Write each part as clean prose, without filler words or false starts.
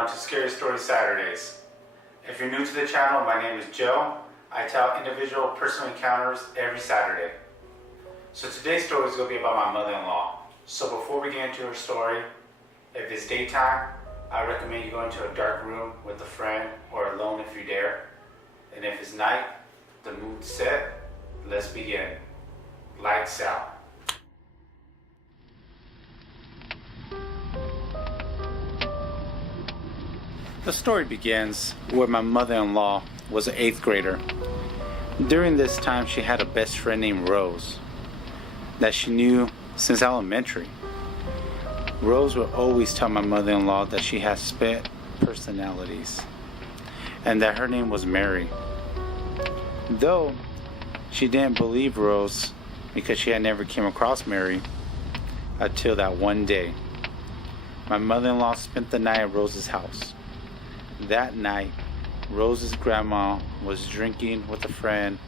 on to Scary Story Saturdays. If you're new to the channel, my name is Joe. I tell individual personal encounters every Saturday. So today's story is going to be about my mother-in-law. So before we get into her story, if it's daytime, I recommend you go into a dark room with a friend or alone if you dare. And if it's night, the mood's set, let's begin. Lights out. The story begins where my mother-in-law was an 8th grader. During this time, she had a best friend named Rose that she knew since elementary. Rose would always tell my mother-in-law that she had split personalities and that her name was Mary. Though she didn't believe Rose because she had never came across Mary until that one day. My mother-in-law spent the night at Rose's house. That night, Rose's grandma was drinking with a friend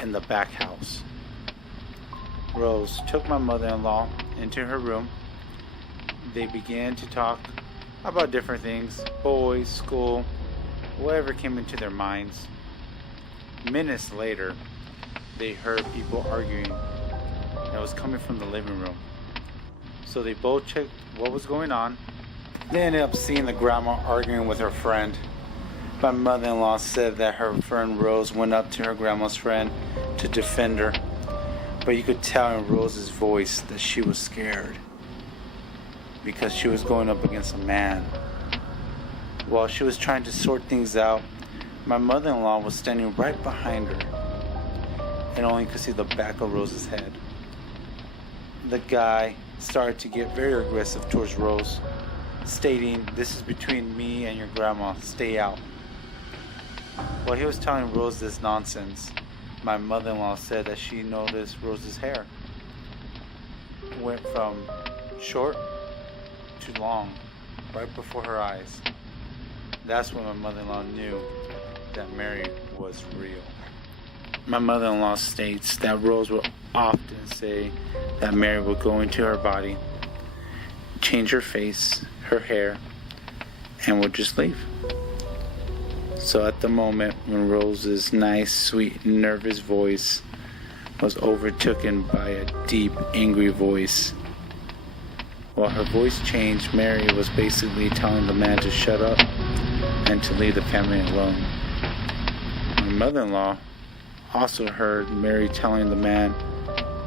in the back house. Rose took my mother-in-law into her room. They began to talk about different things, boys, school, whatever came into their minds. Minutes later, they heard people arguing that was coming from the living room. So they both checked what was going on. They ended up seeing the grandma arguing with her friend. My mother-in-law said that her friend Rose went up to her grandma's friend to defend her, but you could tell in Rose's voice that she was scared because she was going up against a man. While she was trying to sort things out, my mother-in-law was standing right behind her and only could see the back of Rose's head. The guy started to get very aggressive towards Rose, stating, "This is between me and your grandma, stay out." While he was telling Rose this nonsense, my mother-in-law said that she noticed Rose's hair went from short to long right before her eyes. That's when my mother-in-law knew that Mary was real. My mother-in-law states that Rose would often say that Mary would go into her body, change her face, her hair, and would just leave. So at the moment when Rose's nice, sweet, nervous voice was overtaken by a deep, angry voice, while her voice changed, Mary was basically telling the man to shut up and to leave the family alone. My mother-in-law also heard Mary telling the man,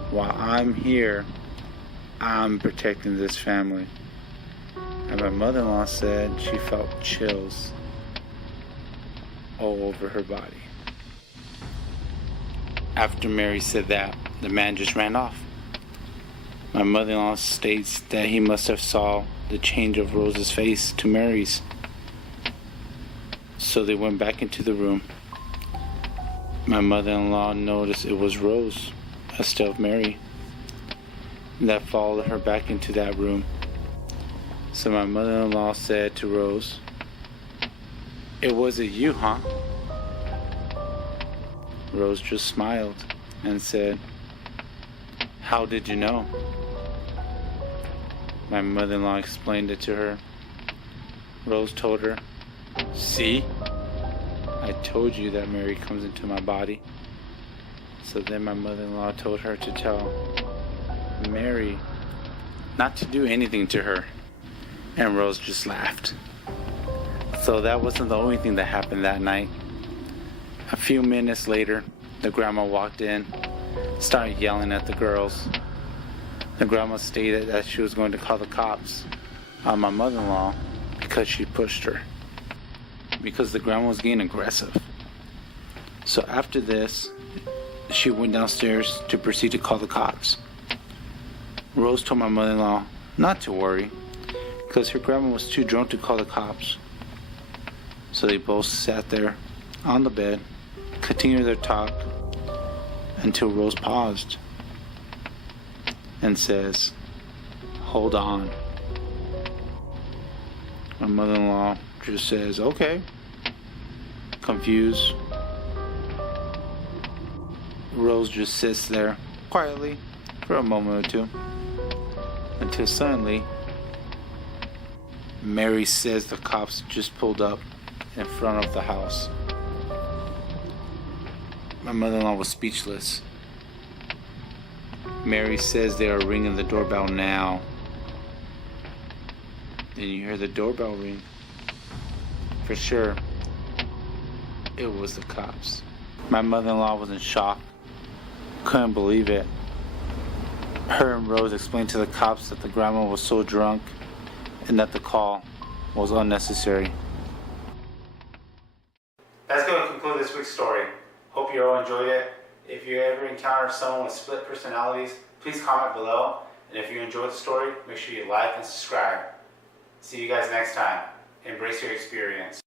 "While I'm here, I'm protecting this family." And my mother-in-law said she felt chills all over her body. After Mary said that, the man just ran off. My mother-in-law states that he must have saw the change of Rose's face to Mary's. So they went back into the room. My mother-in-law noticed it was Rose, instead of Mary, that followed her back into that room. So my mother-in-law said to Rose, "It wasn't you, huh?" Rose just smiled and said, "How did you know?" My mother-in-law explained it to her. Rose told her, "See? I told you that Mary comes into my body." So then my mother-in-law told her to tell Mary not to do anything to her. And Rose just laughed. So that wasn't the only thing that happened that night. A few minutes later, the grandma walked in, started yelling at the girls. The grandma stated that she was going to call the cops on my mother-in-law because she pushed her, because the grandma was getting aggressive. So after this, she went downstairs to proceed to call the cops. Rose told my mother-in-law not to worry because her grandma was too drunk to call the cops. So they both sat there on the bed, continued their talk until Rose paused and says, "Hold on." My mother-in-law just says, "Okay." Confused, Rose just sits there quietly for a moment or two until suddenly Mary says the cops just pulled up in front of the house. My mother-in-law was speechless. Mary says they are ringing the doorbell now. Then you hear the doorbell ring. For sure, it was the cops. My mother-in-law was in shock. Couldn't believe it. Her and Rose explained to the cops that the grandma was so drunk and that the call was unnecessary. That's going to conclude this week's story. Hope you all enjoyed it. If you ever encounter someone with split personalities, please comment below. And if you enjoyed the story, make sure you like and subscribe. See you guys next time. Embrace your experience.